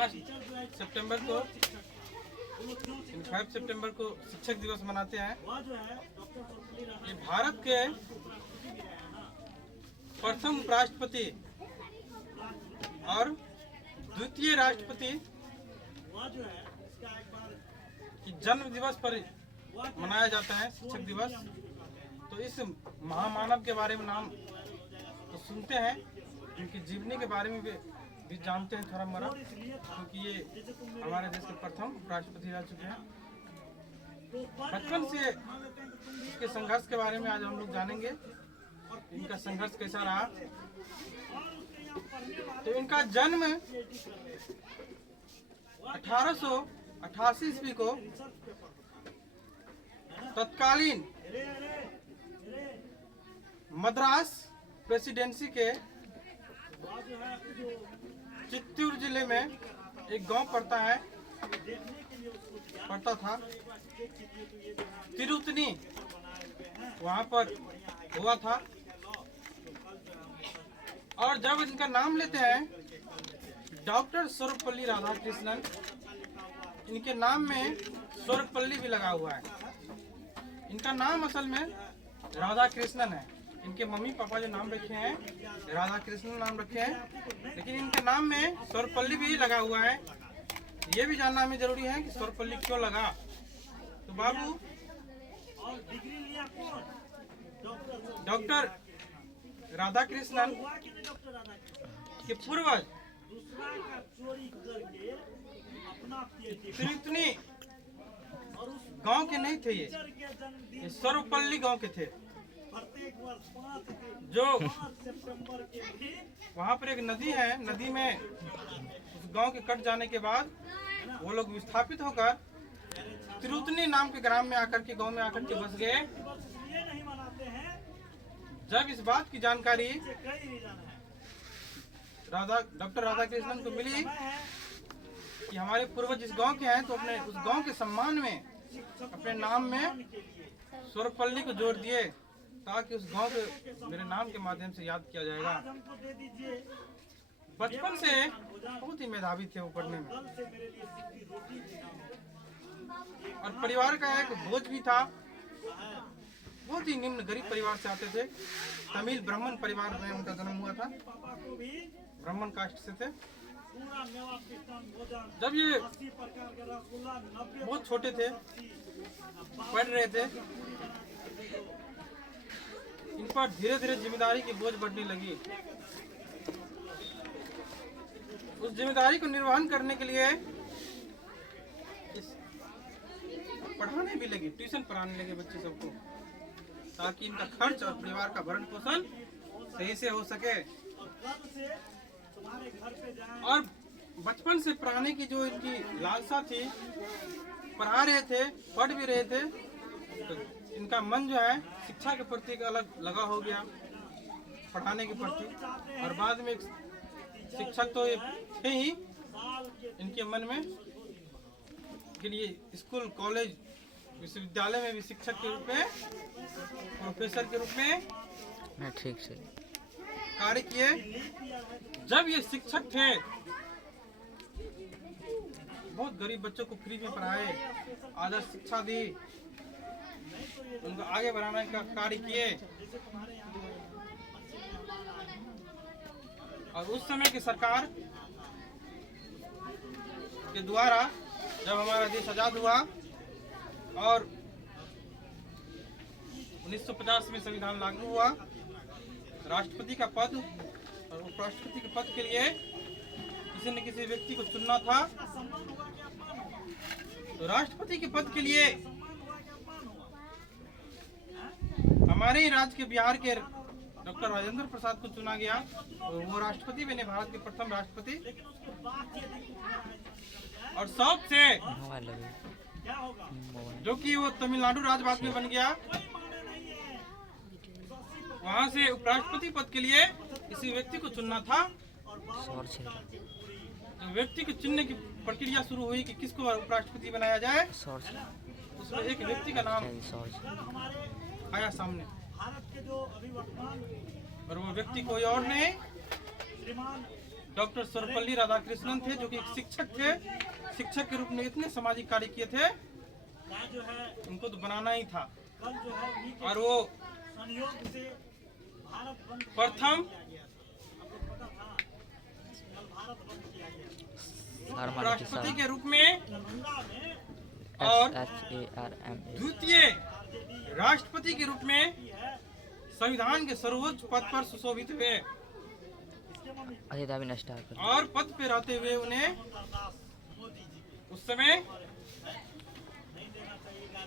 5 सितंबर को 5 सितंबर को शिक्षक दिवस मनाते हैं। ये भारत के प्रथम उपराष्ट्रपति और द्वितीय राष्ट्रपति की जन्म दिवस पर मनाया जाता है शिक्षक दिवस। तो इस महामानव के बारे में नाम तो सुनते हैं, इनकी जीवनी के बारे में भी जानते हैं थोड़ा मोड़ा, क्योंकि ये हमारे देश के प्रथम राष्ट्रपति रह चुके हैं। बचपन से इसके संघर्ष के बारे में आज हम लोग जानेंगे, इनका संघर्ष कैसा रहा। तो इनका जन्म 1888 ईस्वी को तत्कालीन मद्रास प्रेसिडेंसी के चित्तूर जिले में एक गांव पड़ता था तिरुतनी, वहां पर हुआ था। और जब इनका नाम लेते हैं डॉक्टर सर्वपल्ली राधाकृष्णन, इनके नाम में सर्वपल्ली भी लगा हुआ है। इनका नाम असल में राधाकृष्णन है। इनके मम्मी पापा जो नाम रखे हैं राधाकृष्णन नाम रखे हैं, लेकिन इनके नाम में सर्वपल्ली भी लगा हुआ है। ये भी जानना हमें जरूरी है कि सर्वपल्ली क्यों लगा। तो बाबू डॉक्टर राधाकृष्णन के पूर्वज तिरुतनी गांव के नहीं थे, ये सर्वपल्ली गांव के थे। जो वहाँ पर एक नदी है, नदी में उस गांव के कट जाने के बाद वो लोग विस्थापित होकर तिरुतनी नाम के ग्राम में आकर के गांव में आकर के बस गए। जब इस बात की जानकारी डॉक्टर राधाकृष्णन को मिली कि हमारे पूर्वज इस गांव के हैं, तो अपने उस गांव के सम्मान में अपने नाम में सर्वपल्ली को जोड़ दिए, ताकि उस गांव को मेरे नाम के माध्यम से याद किया जाएगा। बचपन से बहुत ही मेधावी थे वो पढ़ने में, और परिवार का एक बोझ भी था। बहुत ही निम्न गरीब परिवार से आते थे। तमिल ब्राह्मण परिवार में उनका जन्म हुआ था, ब्राह्मण कास्ट से थे। जब ये बहुत छोटे थे, पढ़ रहे थे, इन पर धीरे धीरे जिम्मेदारी की बोझ बढ़ने लगी। उस जिम्मेदारी को निर्वहन करने के लिए पढ़ाने भी लगे, ट्यूशन पढ़ाने लगे बच्चे सबको, ताकि इनका खर्च और परिवार का भरण पोषण सही से हो सके। और बचपन से पढ़ाने की जो इनकी लालसा थी, पढ़ा रहे थे, पढ़ भी रहे थे, तो इनका मन जो है शिक्षा के प्रति एक अलग लगा हो गया, पढ़ाने के प्रति। और बाद में शिक्षक तो थे ही इनके मन में, के लिए स्कूल कॉलेज विश्वविद्यालय में भी शिक्षक के रूप में, प्रोफेसर के रूप में ठीक से कार्य किए। जब ये शिक्षक थे, बहुत गरीब बच्चों को फ्री में पढ़ाए, आदर्श शिक्षा दी, उनको आगे बढ़ाने का कार्य किए। और उस समय की सरकार के द्वारा जब हमारा देश आजाद हुआ और 1950 में संविधान लागू हुआ, राष्ट्रपति का पद और उपराष्ट्रपति के पद के लिए किसी न किसी व्यक्ति को चुनना था। तो राष्ट्रपति के पद के लिए हमारे ही राज्य के बिहार के डॉक्टर राजेंद्र प्रसाद को चुना गया। तो वो राष्ट्रपति बने, भारत के प्रथम राष्ट्रपति। और साउथ से जो कि वो तमिलनाडु राज्य बाद में बन गया, वहां से उपराष्ट्रपति पद के लिए किसी व्यक्ति को चुनना था। तो व्यक्ति को चुनने की प्रक्रिया शुरू हुई कि किसको उपराष्ट्रपति बनाया जाए। उसमें एक व्यक्ति का नाम आया सामने, और वो व्यक्ति कोई और नहीं, डॉक्टर सर्वपल्ली राधाकृष्णन थे, जो कि एक शिक्षक थे। शिक्षक के रूप में इतने सामाजिक कार्य किए थे, उनको तो बनाना ही था। और वो प्रथम राष्ट्रपति के रूप में और द्वितीय राष्ट्रपति के रूप में संविधान के सर्वोच्च पद पर सुशोभित हुए। और पद पे रहते हुए उन्हें उस समय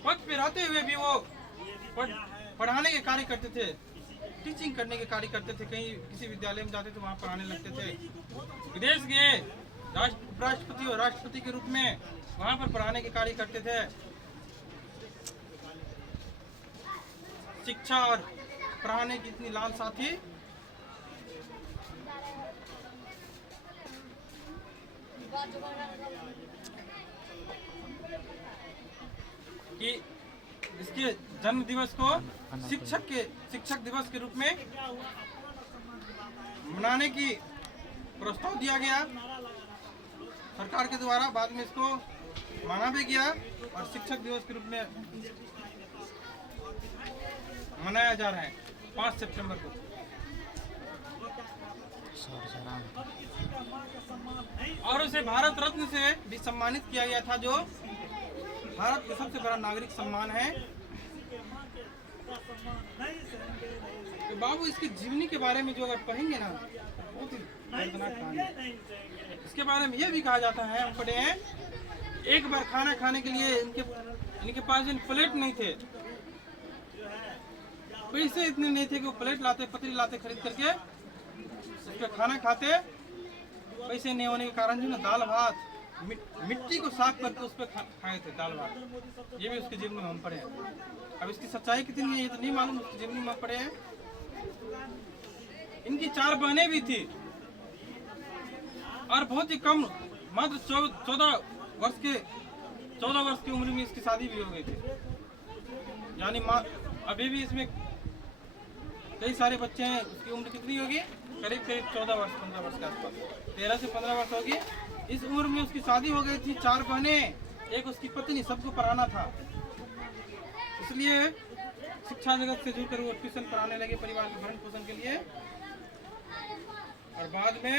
पद पे रहते हुए भी वो पढ़ाने के कार्य करते थे, टीचिंग करने के कार्य करते थे। कहीं किसी विद्यालय में जाते थे, वहाँ पढ़ाने लगते थे। विदेश गए राष्ट्रपति और राष्ट्रपति के रूप में, वहाँ पर पढ़ाने के कार्य करते थे। शिक्षा और पढ़ाने की इतनी लालसा थी कि इसके जन्म दिवस को शिक्षक दिवस के रूप में मनाने की प्रस्ताव दिया गया सरकार के द्वारा। बाद में इसको माना भी गया और शिक्षक दिवस के रूप में मनाया जा रहा है 5 सितंबर को। और उसे भारत रत्न से भी सम्मानित किया गया था, जो भारत का सबसे बड़ा नागरिक सम्मान है। तो बाबू इसकी जीवनी के बारे में जो अगर पढ़ेंगे ना, बहुत ही दर्दनाक कहानी है। इसके बारे में यह भी कहा जाता है, हम पढ़े हैं, एक बार खाना खाने के लिए इनके पास प्लेट नहीं थे, पैसे इतने नहीं थे कि वो प्लेट लाते, पतली लाते खरीद करके उस पर खाना खाते। पैसे नहीं होने के कारण जो ना दाल भात मिट्टी को साफ करके उस पर खाए थे, दाल भात। ये भी उसके जीवन में हम पढ़े हैं। अब इसकी सच्चाई कितनी है ये तो नहीं मालूम, उसके जीवन में हम पढ़े हैं। इनकी 4 बहनें भी थी और बहुत ही कम, मात्र 14 वर्ष की उम्र में इसकी शादी भी हो गई थी। यानी अभी भी इसमें कई सारे बच्चे हैं। उसकी उम्र कितनी होगी? करीब 14 वर्ष 15 वर्ष के आसपास, 13 से 15 वर्ष होगी। इस उम्र में उसकी शादी हो गई थी, 4 बहनें, एक उसकी पत्नी, सबको पढ़ाना था। इसलिए शिक्षा जगत से जुड़कर वो ट्यूशन पढ़ाने लगे परिवार के भरण पोषण के लिए। और बाद में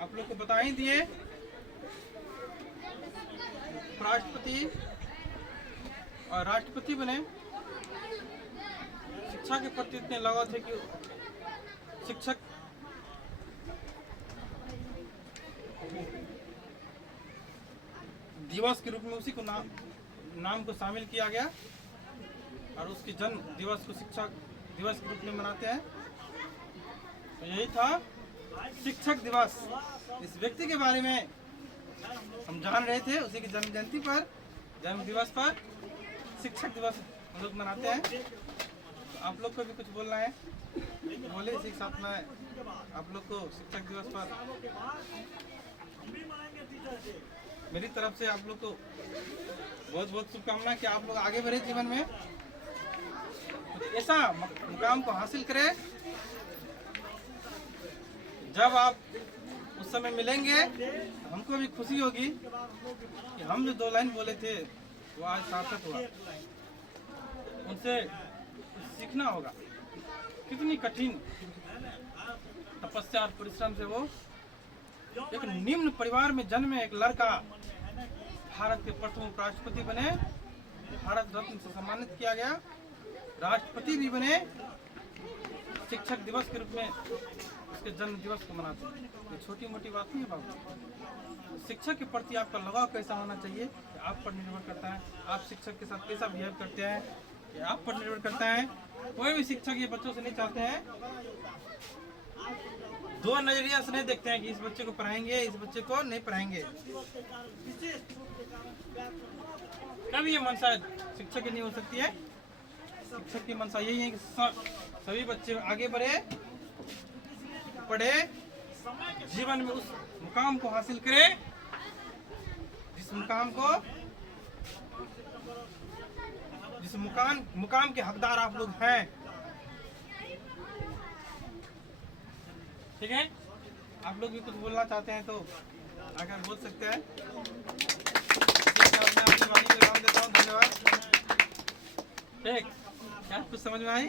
आप लोग को बता ही दिए, राष्ट्रपति और राष्ट्रपति बने। शिक्षा के प्रति इतने लगाव थे कि शिक्षक दिवस के रूप में उसी को नाम को शामिल किया गया और उसके जन्म दिवस को शिक्षक दिवस के रूप में मनाते हैं। तो यही था शिक्षक दिवस। इस व्यक्ति के बारे में हम जान रहे थे, उसी की जन्म जयंती पर, जन्म दिवस पर शिक्षक दिवस हम लोग मनाते हैं। तो आप लोग को भी कुछ बोलना है, बोले इसी के साथ में आप लोग को शिक्षक दिवस पर मेरी तरफ से आप लोग को बहुत बहुत शुभकामना कि आप लोग आगे बढ़े जीवन में, ऐसा मुकाम को हासिल करें। जब आप उस समय मिलेंगे हमको भी खुशी होगी कि हम जो 2 लाइन बोले थे वो आज सार्थक हुआ। उनसे सीखना होगा, कितनी कठिन तपस्या और परिश्रम से वो एक निम्न परिवार में जन्मे एक लड़का भारत के प्रथम राष्ट्रपति बने, भारत रत्न से सम्मानित किया गया, राष्ट्रपति भी बने। शिक्षक दिवस के रूप में उसके जन्म दिवस को मनाते हैं। ये छोटी मोटी बात नहीं है बाबू। शिक्षक के प्रति आपका लगाव कैसा होना चाहिए आप पर निर्भर करता है। आप शिक्षक के साथ कैसा बिहेव करते हैं ये आप पर निर्भर करता है। कोई भी शिक्षक ये बच्चों से नहीं चाहते हैं, 2 नजरिया से नहीं देखते हैं कि इस बच्चे को पढ़ाएंगे, इस बच्चे को नहीं पढ़ाएंगे। कभी ये मनसा शिक्षक की नहीं हो सकती है। शिक्षक की मनसा यही है कि सभी बच्चे आगे बढ़े, पढ़े, जीवन में उस मुकाम को हासिल करे जिस मुकाम के हकदार आप लोग हैं। ठीक है। आप लोग भी कुछ बोलना चाहते हैं तो आकर बोल सकते हैं। ठीक है, मैं अपनी वाणी को विराम देता हूँ। धन्यवाद। ठीक, क्या कुछ समझ में आई?